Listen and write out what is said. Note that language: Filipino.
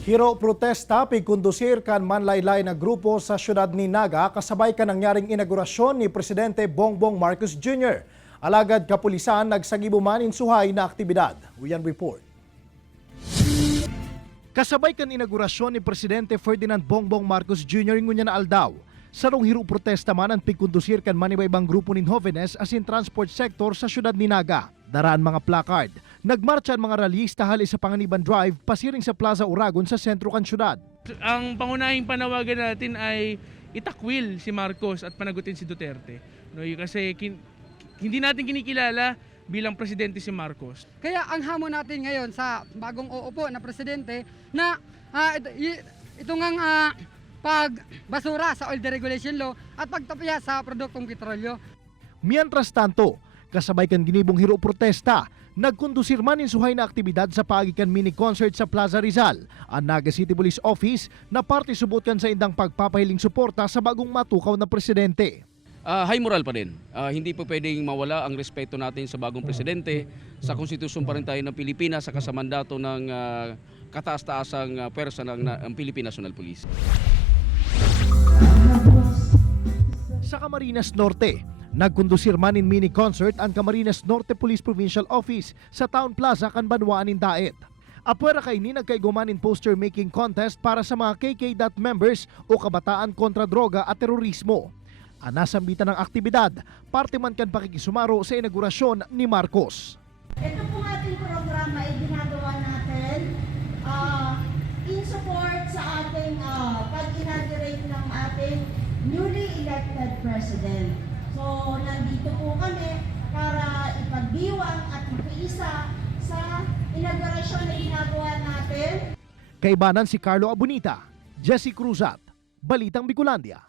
Hiro protesta pigkondusir kan manlaylay na grupo sa syudad ni Naga kasabay kan nangyaring inaugurasyon ni Presidente Bongbong Marcos Jr. Alagad kapulisan nagsagibuman insuhay na aktibidad. Uyan report. Kasabay kan inaugurasyon ni Presidente Ferdinand Bongbong Marcos Jr. ngunya na aldaw. Sarong hiro protesta man ang pigkondusir kan manibaybang grupo nin Jóvenes asin transport sector sa syudad ni Naga. Daraan mga placard. Nagmarcha ang mga rallyista hali sa Panganiban Drive pasiring sa Plaza Uragon sa sentro kan syudad. Ang pangunahing panawagan natin ay itakwil si Marcos at panagutin si Duterte. No, kasi hindi natin kinikilala bilang presidente si Marcos. Kaya ang hamon natin ngayon sa bagong uupo na presidente na ito ngang pagbasura sa oil deregulation law at pagtapya sa produktong petrolyo. Mientras tanto, kasabay kan ginibong hiro protesta, nagkondusir man insuhay na aktibidad sa pagikan mini concert sa Plaza Rizal, ang Naga City Police Office na parte subutkan sa indang pagpapahiling suporta sa bagong matukaw na presidente. High moral pa din. Hindi po pwedeng mawala ang respeto natin sa bagong presidente, sa konstitusyon pa rin tayo ng Pilipinas, sa kasamandato ng kataas-taasang pwersa ng Philippine National Police. Sa Camarines Norte, nagkondusir man in mini concert ang Camarines Norte Police Provincial Office sa Town Plaza kan Banwaan in Daet. Apwera kay ni nagkaiguman in poster making contest para sa mga KK.DOT members o kabataan kontra droga at terorismo. Anasambitan ng aktibidad, parte man kan pakikisumaro sa inaugurasyon ni Marcos. Ito pong ating programa ay ginagawa natin in support sa ating pag-inaugurate ng ating newly elected president. So, nandito po kami para ipagdiwang at ipaisa sa inaugurasyon na ginagawa natin. Kaibanan si Carlo Abunita, Jesse Cruzat, Balitang Bicolandia.